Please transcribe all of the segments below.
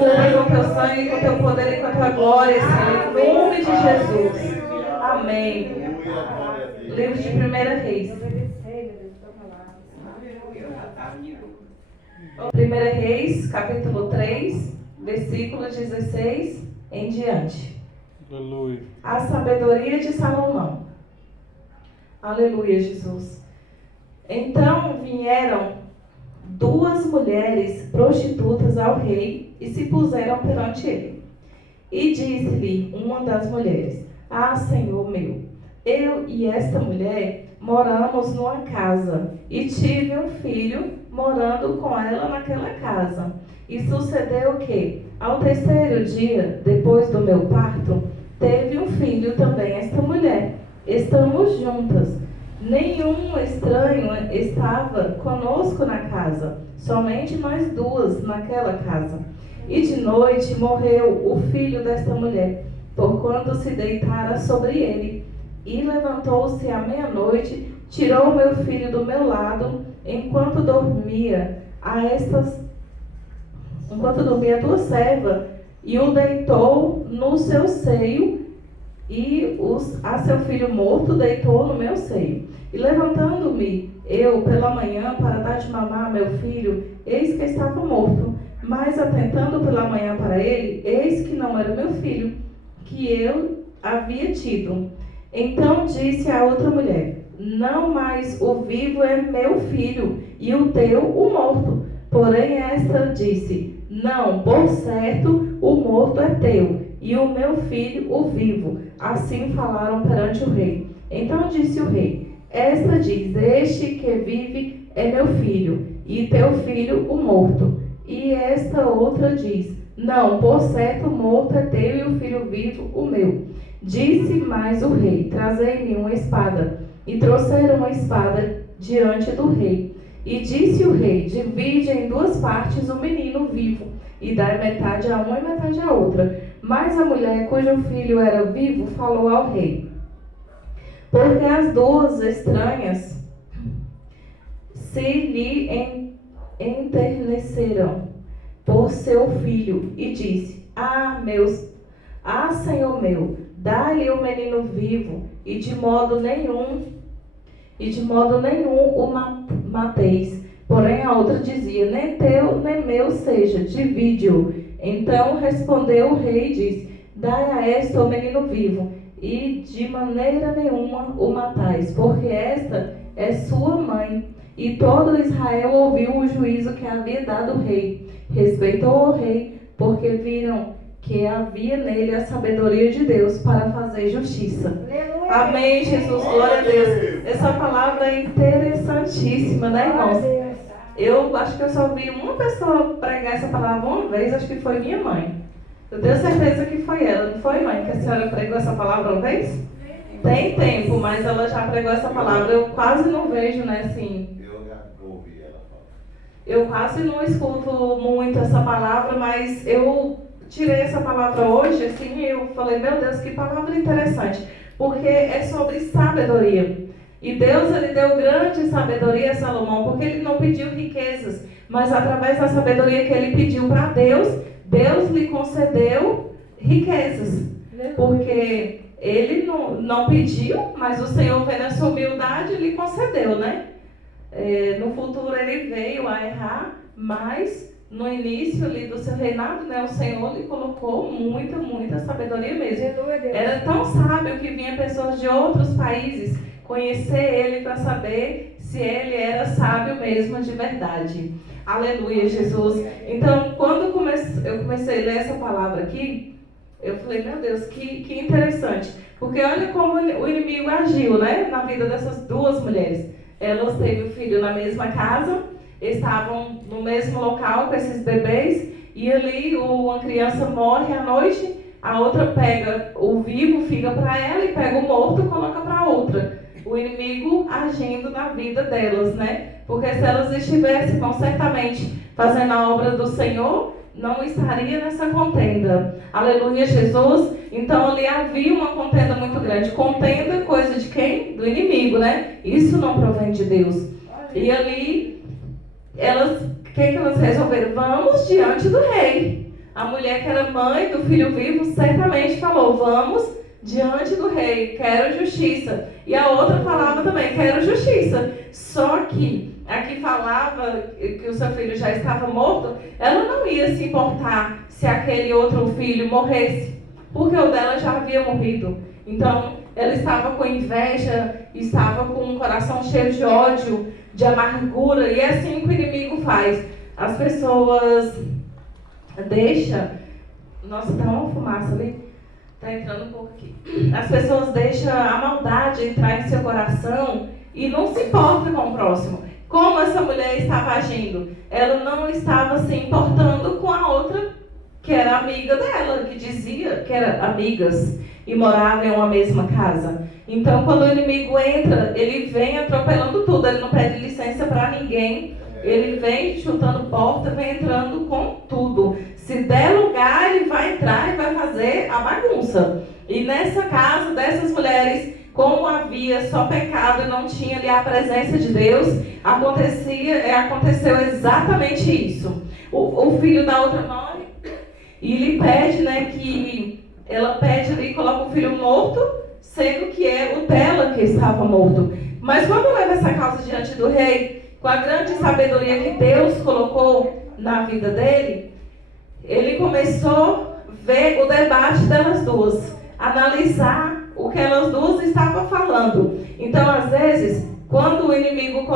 cubra com teu sangue, com teu poder e com a tua glória, Senhor, em nome de Jesus. Amém. Livro de 1 Reis. 1 Reis, capítulo 3, versículo 16 em diante. Aleluia. A sabedoria de Salomão. Aleluia, Jesus. Então vieram 2 mulheres prostitutas ao rei e se puseram perante ele. E disse-lhe uma das mulheres: Ah, Senhor meu, eu e esta mulher moramos numa casa e tive um filho morando com ela naquela casa. E sucedeu que, ao 3º dia, depois do meu parto, teve um filho também esta mulher. Estamos juntas. Nenhum estranho estava conosco na casa, somente nós 2 naquela casa. E de noite morreu o filho desta mulher, porquanto se deitara sobre ele. E levantou-se à meia-noite, tirou meu filho do meu lado, enquanto dormia a tua serva, e o deitou no seu seio, e a seu filho morto deitou no meu seio. E levantando-me eu pela manhã para dar de mamar a meu filho, eis que estava morto. Mas atentando pela manhã para ele, eis que não era meu filho, que eu havia tido. Então disse a outra mulher: Não mais o vivo é meu filho, e o teu o morto. Porém esta disse: Não, por certo, o morto é teu, e o meu filho o vivo. Assim falaram perante o rei. Então disse o rei: Esta diz: Este que vive é meu filho, e teu filho o morto. E esta outra diz: Não, por certo o morto é teu e o filho vivo o meu. Disse mais o rei: Trazei-me uma espada. E trouxeram uma espada diante do rei. E disse o rei: Divide em 2 partes o menino vivo, e dai metade a uma e metade a outra. Mas a mulher cujo filho era vivo falou ao rei: Porque as 2 estranhas se lhe enterneceram por seu filho, e disse: Ah, Senhor meu, dá-lhe o menino vivo, e de modo nenhum o mateis. Porém a outra dizia: Nem teu nem meu seja, divide-o. Então respondeu o rei e disse: Dai a esta o menino vivo, e de maneira nenhuma o matais, porque esta é sua mãe. E todo Israel ouviu o juízo que havia dado o rei. Respeitou o rei, porque viram que havia nele a sabedoria de Deus para fazer justiça. Aleluia. Amém, Jesus, glória a Deus. Essa palavra é interessantíssima, né, irmãos? Eu acho que eu só vi uma pessoa pregar essa palavra uma vez, acho que foi minha mãe. Eu tenho certeza que foi ela, não foi, mãe, que a senhora pregou essa palavra uma vez? Tem tempo, mas ela já pregou essa palavra. Eu quase não vejo, né, assim. Eu já ouvi ela falar. Eu quase não escuto muito essa palavra, mas eu tirei essa palavra hoje, assim, e eu falei: meu Deus, que palavra interessante, porque é sobre sabedoria. E Deus, ele deu grande sabedoria a Salomão, porque ele não pediu riquezas, mas através da sabedoria que ele pediu para Deus, Deus lhe concedeu riquezas, porque ele não pediu, mas o Senhor, vendo a sua humildade, lhe concedeu, né? No futuro ele veio a errar, mas no início ali do seu reinado, né, o Senhor lhe colocou muita sabedoria mesmo. Era tão sábio que vinha pessoas de outros países conhecer ele para saber se ele era sábio mesmo de verdade. Aleluia, Jesus. Então, quando eu comecei a ler essa palavra aqui, eu falei: meu Deus, que interessante. Porque olha como o inimigo agiu, né, na vida dessas 2 mulheres. Elas teve o filho na mesma casa, estavam no mesmo local com esses bebês, e ali uma criança morre à noite, a outra pega o vivo, fica para ela, e pega o morto e coloca para a outra. O inimigo agindo na vida delas, né? Porque se elas estivessem certamente fazendo a obra do Senhor, não estaria nessa contenda. Aleluia, Jesus. Então ali havia uma contenda muito grande. Contenda, coisa de quem? Do inimigo, né? Isso não provém de Deus. E ali, o que elas resolveram? Vamos diante do rei. A mulher que era mãe do filho vivo certamente falou: vamos diante do rei, quero justiça. E a outra falava também: quero justiça. Só que a que falava que o seu filho já estava morto, ela não ia se importar se aquele outro filho morresse, porque o dela já havia morrido. Então, ela estava com inveja, estava com um coração cheio de ódio, de amargura, e é assim que o inimigo faz. As pessoas deixam... Nossa, tá uma fumaça ali. Tá entrando um pouco aqui. As pessoas deixam a maldade entrar em seu coração e não se importa com o próximo. Como essa mulher estava agindo? Ela não estava se importando com a outra que era amiga dela, que dizia que eram amigas e moravam em uma mesma casa. Então, quando o inimigo entra, ele vem atropelando tudo, ele não pede licença para ninguém, ele vem chutando porta, vem entrando com tudo. Se der lugar, ele vai entrar e vai fazer a bagunça. E nessa casa dessas mulheres, como havia só pecado e não tinha ali a presença de Deus, aconteceu exatamente isso. O filho da outra mãe, e lhe pede, que ela pede ali e coloca o filho morto, sendo que é o dela que estava morto. Mas quando leva essa causa diante do rei, com a grande sabedoria que Deus colocou na vida dele, ele começou a ver o debate delas duas, analisar o que elas duas estavam falando. Então, às vezes, quando o inimigo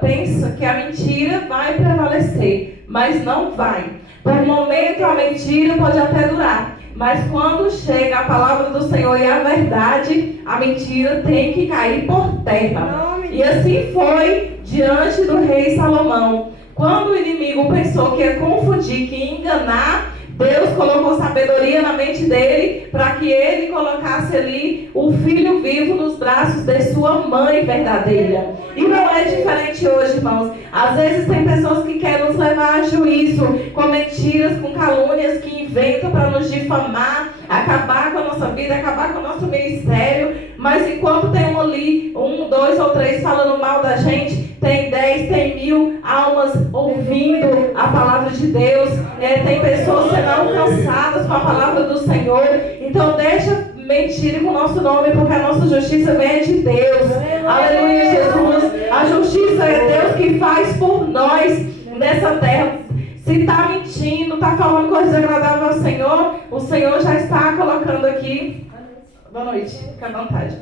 pensa que a mentira vai prevalecer, mas não vai. Por um momento a mentira pode até durar, mas quando chega a palavra do Senhor e a verdade, a mentira tem que cair por terra. E assim foi diante do rei Salomão. Quando o inimigo pensou que ia confundir, que ia enganar, Deus colocou sabedoria na mente dele para que ele colocasse ali o filho vivo nos braços de sua mãe verdadeira. E não é diferente hoje, irmãos. Às vezes tem pessoas que querem nos levar a juízo com mentiras, com calúnias que inventam para nos difamar, acabar com a nossa vida, acabar com o nosso ministério. Mas enquanto tem ali 1, 2 ou 3 falando mal da gente, tem 10, tem 1000 almas ouvindo a palavra de Deus. Tem pessoas sendo alcançadas com a palavra do Senhor. Então deixa mentir com o nosso nome, porque a nossa justiça vem de Deus. Aleluia, Jesus. A justiça é Deus que faz por nós nessa terra. Se está mentindo, está falando coisa desagradável ao Senhor, o Senhor já está colocando aqui. Boa noite, fica à vontade.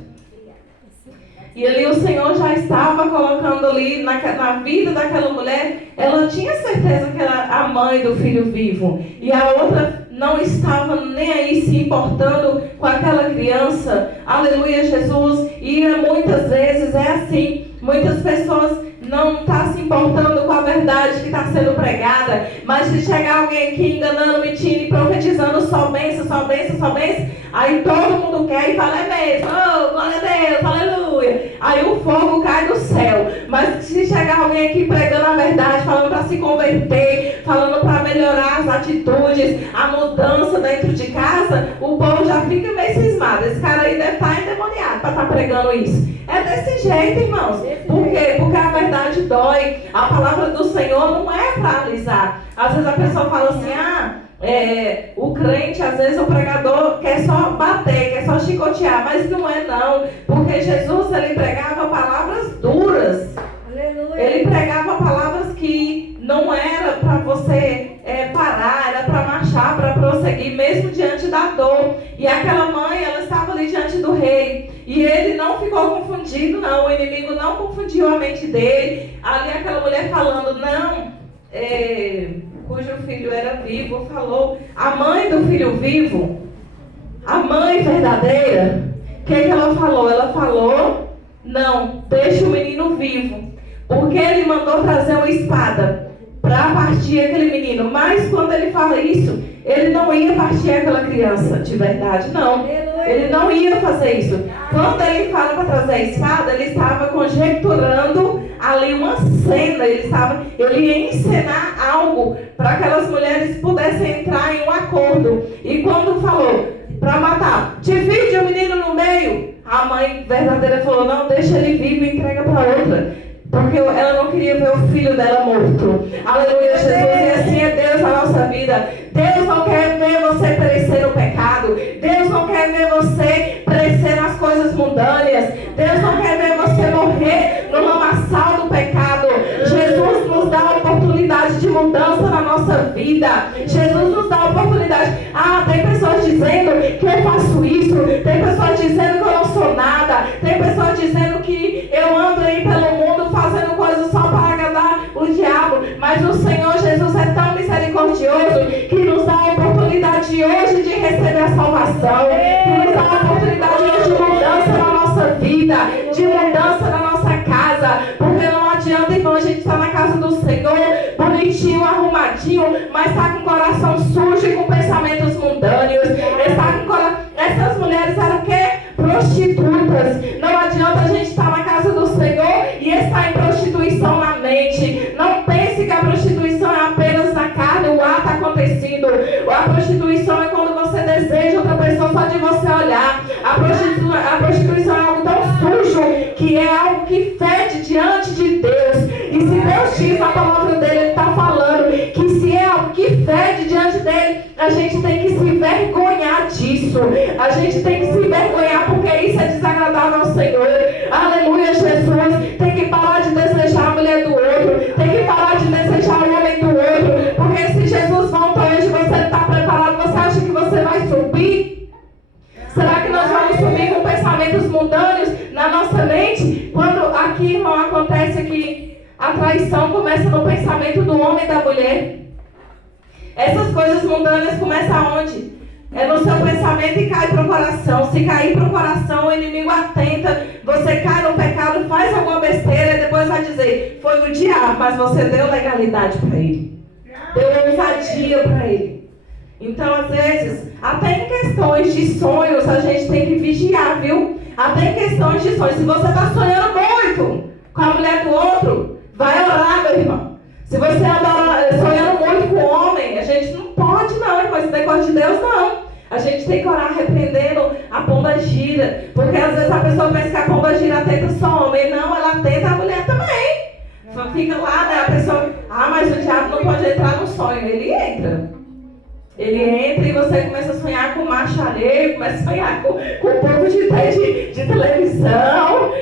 E ali o Senhor já estava colocando ali na vida daquela mulher. Ela tinha certeza que era a mãe do filho vivo. E a outra não estava nem aí se importando com aquela criança. Aleluia, Jesus. E muitas vezes é assim. Muitas pessoas não estão se importando com a verdade que está sendo pregada. Mas se chegar alguém aqui enganando, mentindo e profetizando só bênção, só bênção, só bênção, aí todo mundo quer e fala: é mesmo, oh, glória a Deus, aleluia. Aí o fogo cai do céu. Mas se chegar alguém aqui pregando a verdade, falando para se converter, falando para melhorar as atitudes, a mudança dentro de casa, o povo já fica meio cismado. Esse cara aí deve estar endemoniado para estar pregando isso. É desse jeito, irmãos. Por quê? Porque a verdade dói. A palavra do Senhor não é para alisar. Às vezes a pessoa fala assim: o crente, às vezes o pregador quer só bater, quer só chicotear, mas não é não, porque Jesus, ele pregava palavras duras. Aleluia. Ele pregava palavras que não era para você parar, era para marchar, para prosseguir, mesmo diante da dor. E aquela mãe, ela estava ali diante do rei, e ele não ficou confundido, não, o inimigo não confundiu a mente dele. Ali aquela mulher falando: não, cujo filho era vivo, falou, a mãe do filho vivo, a mãe verdadeira, o que ela falou? Ela falou: não, deixa o menino vivo, porque ele mandou trazer uma espada para partir aquele menino. Mas quando ele fala isso, ele não ia partir aquela criança de verdade, não. Ele não ia fazer isso. Quando ele fala para trazer a espada, ele estava conjecturando ali uma cena. Ele ia encenar algo para que aquelas mulheres pudessem entrar em um acordo. E quando falou para matar, divide o menino no meio, a mãe verdadeira falou: não, deixa ele vivo e entrega para outra. Porque ela não queria ver o filho dela morto. Aleluia, Jesus. E assim é Deus na nossa vida. Deus não quer ver você perecer no pecado. Deus não quer ver você perecer nas coisas mundâneas. Deus não quer ver você morrer no lamaçal do pecado. Jesus nos dá a oportunidade de mudança na nossa vida. Jesus nos dá a oportunidade. Tem pessoas dizendo que eu faço isso. Tem pessoas dizendo que eu não sou nada. Tem pessoas dizendo que eu ando aí pelo mundo fazendo coisas só para agradar o diabo. Mas o Senhor Jesus é tão misericordioso que nos dá a oportunidade hoje de receber a salvação. Que nos dá a oportunidade hoje de mudança na nossa vida. De mudança na nossa casa. Porque não adianta, irmão, a gente estar na casa do Senhor, bonitinho, arrumadinho, mas está com o coração sujo e com pensamentos mundâneos. Essas mulheres eram o quê? Prostitutas. Não adianta a gente estar na casa do Senhor e estar em prostituição na mente. Não pense que a prostituição é apenas na carne, o ato acontecido. A prostituição é quando você deseja outra pessoa só de você olhar. A prostituição é algo tão sujo que é algo que fede diante de Deus. E se Deus diz na palavra dele, ele está falando que se é algo que fede diante dele, a gente tem que se vergonhar disso. A gente tem que se vergonhar porque isso é desagradável ao Senhor. Aleluia, Jesus. Tem que parar de desejar a mulher do outro. Tem que parar de desejar o homem do outro. Porque se Jesus volta hoje, você não está preparado, você acha que você vai subir? Será que nós vamos subir com pensamentos mundâneos na nossa mente? Quando aqui, irmão, acontece que a traição começa no pensamento do homem e da mulher. Essas coisas mundâneas começam aonde? É no seu pensamento e cai para o coração. Se cair para o coração, o inimigo atenta. Você cai no pecado, faz alguma besteira e depois vai dizer, foi o diabo, mas você deu legalidade para ele. Deu ousadia para ele. Então, às vezes, até em questões de sonhos, a gente tem que vigiar, viu? Até em questões de sonhos. Se você está sonhando muito com a mulher do outro, vai orar, meu irmão. Se você anda sonhando muito com o homem, a gente não pode não, irmão. Esse negócio de Deus não. A gente tem que orar repreendendo a pomba gira. Porque às vezes a pessoa pensa que a pomba gira atenta só o homem. Não, ela atenta a mulher também. Fica lá, né? A pessoa, mas o diabo não pode entrar no sonho. Ele entra. Ele entra e você começa a sonhar com macho alheio, começa a sonhar com o povo de televisão.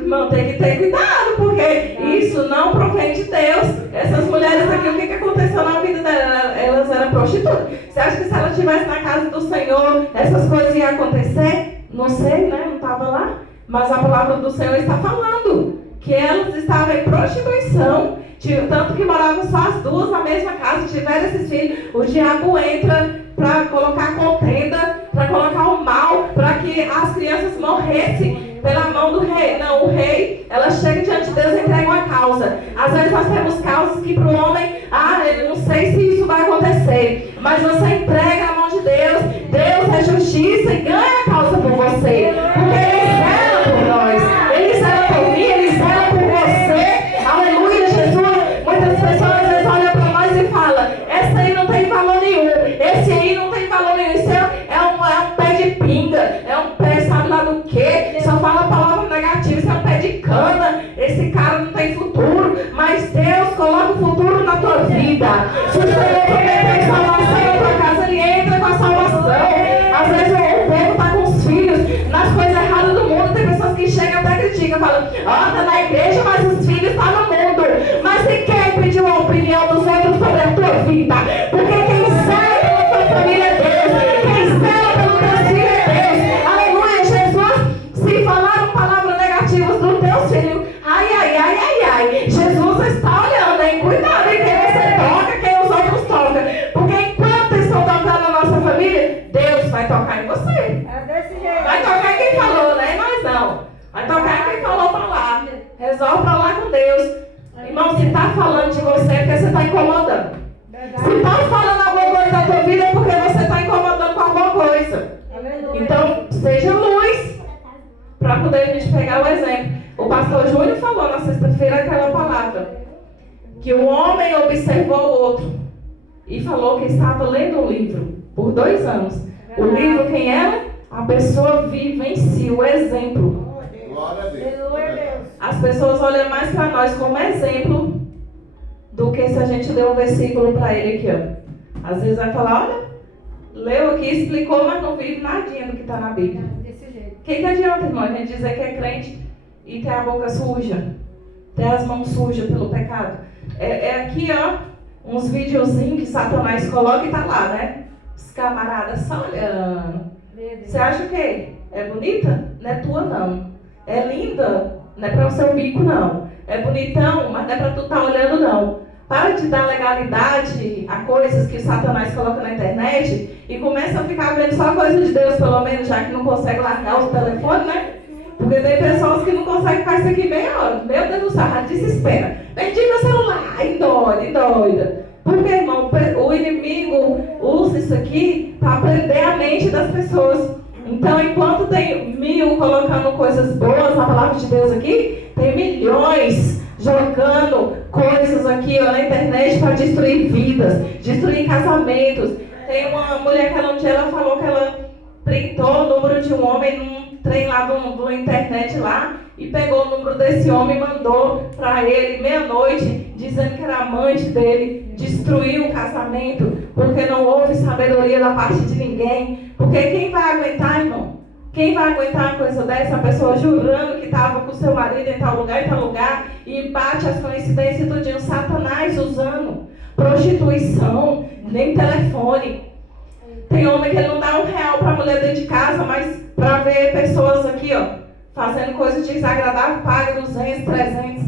Irmão, tem que ter cuidado, porque isso não provém de Deus. Essas mulheres aqui, o que aconteceu na vida delas? Elas eram prostitutas. Você acha que se ela estivesse na casa do Senhor, essas coisas iam acontecer? Não sei, né? Não estava lá. Mas a palavra do Senhor está falando que elas estavam em prostituição. Tanto que moravam só as duas na mesma casa, tiveram esses filhos. O diabo entra para colocar contenda, para colocar o mal, para que as crianças morressem pela mão do rei. Não, o rei, ela chega diante de Deus e entrega uma causa. Às vezes nós temos causas que para o homem, eu não sei se isso vai acontecer. Mas você entrega na mão de Deus, Deus é justiça e ganha a causa por você. Porque Ele zela por nós, Ele zela por mim, Ele zela por você. Aleluia, Jesus. Muitas pessoas às vezes olham para nós e falam, essa aí não tem valor nenhum, esse aí não tem valor nenhum, isso é um pé de pinga, é um pé, sabe lá do que, só fala palavra negativa, isso é um pé de cana, esse cara não tem futuro, mas Deus coloca o futuro na tua vida. Se o Senhor prometer salvação na tua casa, Ele entra com a salvação. Às vezes o povo está com os filhos nas coisas erradas do mundo, tem pessoas que chegam até criticam, falam, tá na igreja, mas os filhos estão no mundo. Mas e quem pediu a opinião dos outros sobre a tua vida? Porque quem zela pela tua família é Deus. Quem zela pelo teu filho é Deus. Aleluia, Jesus. Se falaram palavras negativas dos teus filhos, Jesus está olhando, hein? Cuidado em quem você toca, quem os outros tocam. Porque enquanto estão tocando a nossa família, Deus vai tocar em você. É desse jeito. Vai tocar em quem falou, né? Nós não. Vai tocar em quem falou pra lá. Resolve pra lá com Deus. Irmão, se está falando de você é porque você está incomodando. Se está falando alguma coisa da tua vida é porque você está incomodando com alguma coisa. Então, seja luz para poder a gente pegar o exemplo. O pastor Júnior falou na sexta-feira aquela palavra, que o homem observou o outro e falou que estava lendo um livro por 2 anos. O livro quem era? A pessoa vivencia o exemplo. Glória a Deus. Glória a Deus. as pessoas olham mais para nós como exemplo do que se a gente ler um versículo para ele aqui, ó. Às vezes vai falar, olha, leu aqui, explicou, mas não vive nadinha do que está na Bíblia. Desse jeito. O que adianta, irmão, a gente dizer que é crente e ter a boca suja, ter as mãos sujas pelo pecado? É aqui, ó, uns videozinhos que Satanás coloca e tá lá, né? Os camaradas só olhando. Você acha o quê? É bonita? Não é tua, não. É linda? Não é para o seu bico, não. É bonitão, mas não é para tu estar olhando, não. Para de dar legalidade a coisas que Satanás coloca na internet e começa a ficar vendo só coisa de Deus, pelo menos, já que não consegue largar o telefone, né? Porque tem pessoas que não conseguem ficar isso aqui meia hora. Meu Deus do céu, já desespera. Perdi meu celular, doida. Porque, irmão, o inimigo usa isso aqui para prender a mente das pessoas. Então, enquanto tem 1000 colocando coisas boas na palavra de Deus aqui, tem milhões jogando coisas aqui, ó, na internet para destruir vidas, destruir casamentos. Tem uma mulher que um dia ela falou que ela printou o número de um homem num trem lá do internet lá e pegou o número desse homem e mandou para ele meia-noite, dizendo que era amante dele, destruiu o casamento, porque não houve sabedoria da parte de ninguém. Porque quem vai aguentar, irmão? Quem vai aguentar uma coisa dessa? A pessoa jurando que estava com seu marido em tal lugar, e bate as coincidências do dia, Satanás usando prostituição, nem telefone. Tem homem que ele não dá R$1 para a mulher dentro de casa, mas para ver pessoas aqui, ó, fazendo coisas desagradáveis, paga 200, 300,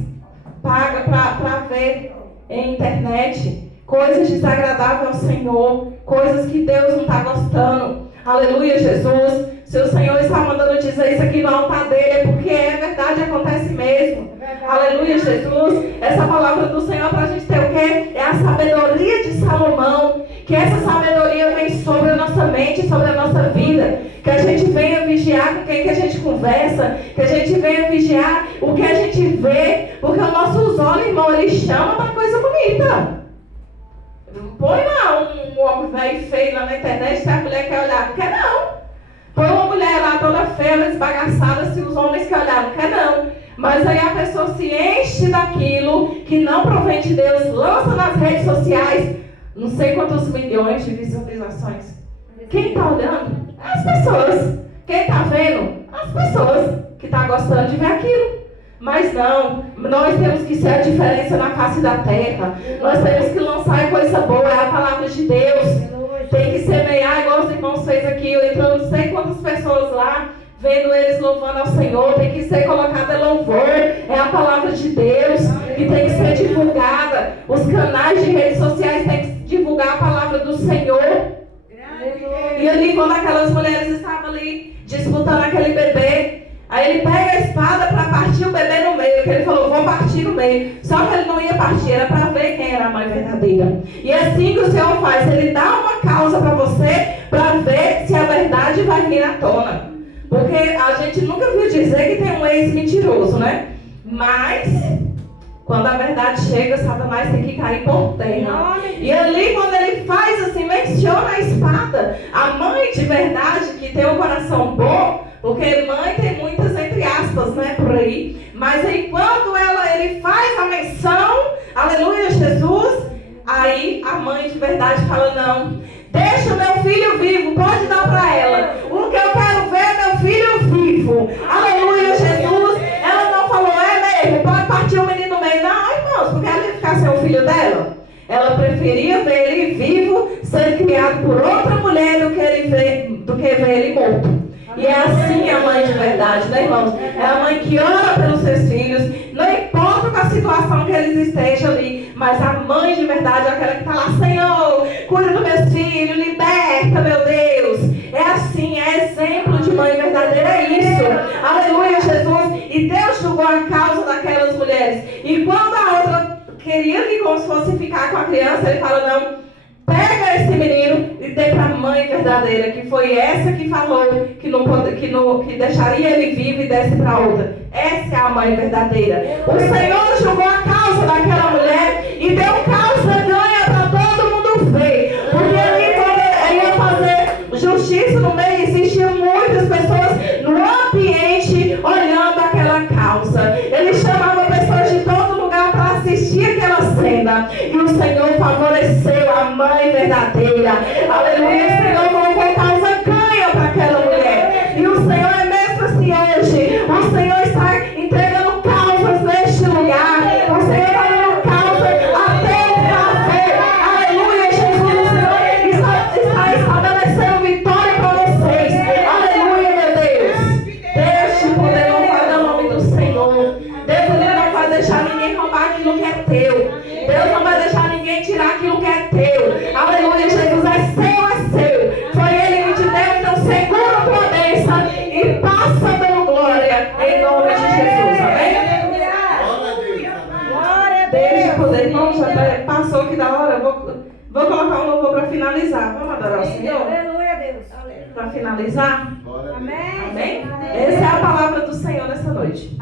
paga para ver em internet, coisas desagradáveis ao Senhor, coisas que Deus não está gostando. Aleluia, Jesus. Se o Senhor está mandando dizer isso aqui no altar dele, é porque é verdade, acontece mesmo. Aleluia, Jesus. Essa palavra do Senhor para a gente ter o quê? É a sabedoria de Salomão. Que essa sabedoria vem sobre a nossa mente, sobre a nossa vida. Que a gente venha vigiar com quem que a gente conversa. Que a gente venha vigiar o que a gente vê. Porque os nossos olhos, irmão, eles chamam para coisa bonita. Põe lá um homem velho feio lá na internet que a mulher quer olhar. Não quer não. Põe uma mulher lá toda feia, esbagaçada, se os homens querem olhar. Não quer não. Mas aí a pessoa se enche daquilo que não provém de Deus, lança nas redes sociais, não sei quantos milhões de visualizações. Quem está olhando? As pessoas. Quem está vendo? As pessoas que estão gostando de ver aquilo. Mas não, nós temos que ser a diferença na face da terra. Nós temos que lançar coisa boa, é a palavra de Deus. Tem que semear, igual os irmãos fez aqui, eu entrando não sei quantas pessoas lá, vendo eles louvando ao Senhor. Tem que ser colocada louvor, é a palavra de Deus, que tem que ser divulgada. Os canais de redes sociais têm que divulgar a palavra do Senhor. E ali, quando aquelas mulheres estavam ali disputando aquele bebê, aí ele pega a espada para partir o bebê no meio, que ele falou, vou partir no meio. Só que ele não ia partir, era para ver quem era a mãe verdadeira. E é assim que o Senhor faz, ele dá uma causa para você, para ver se a verdade vai vir à tona. Porque a gente nunca viu dizer que tem um ex mentiroso, né? Mas, quando a verdade chega, Satanás tem que cair por terra. E ali, quando ele faz assim, menciona a espada, a mãe de verdade, que tem um coração bom, porque mãe tem muitas entre aspas, né, por aí. Mas aí quando ele faz a menção, aleluia, Jesus, aí a mãe de verdade fala, não, deixa o meu filho vivo, pode dar para ela. O que eu quero ver é meu filho vivo. Aleluia, Jesus. Ela não falou, é mesmo, pode partir o menino no meio. Não, irmãos, porque ela ia ficar sem o filho dela. Ela preferia ver ele vivo, ser criado por outra mulher do que ver ele morto. E é assim a mãe de verdade, né, irmãos? É a mãe que ora pelos seus filhos, não importa com a situação que eles estejam ali, mas a mãe de verdade é aquela que está lá, Senhor, cuida dos meus filhos, liberta, meu Deus. É assim, é exemplo de mãe verdadeira, é isso. Aleluia, Jesus. E Deus julgou a causa daquelas mulheres. E quando a outra queria ali como se fosse ficar com a criança, ele fala, não, pega esse menino e dê para a mãe verdadeira, que foi essa que falou que deixaria ele vivo e desse para outra. Essa é a mãe verdadeira. O Senhor julgou a causa daquela mulher e deu causa ganha para todo mundo ver. Porque ali, quando ele ia fazer justiça no meio, existiam muitas pessoas no ambiente olhando aquela causa. Ele louvor, irmão, já passou aqui da hora. Vou colocar um louvor para finalizar. Vamos adorar o Senhor? Aleluia, Deus. Para finalizar? Glória a Deus. Amém. Amém? Essa é a palavra do Senhor nessa noite.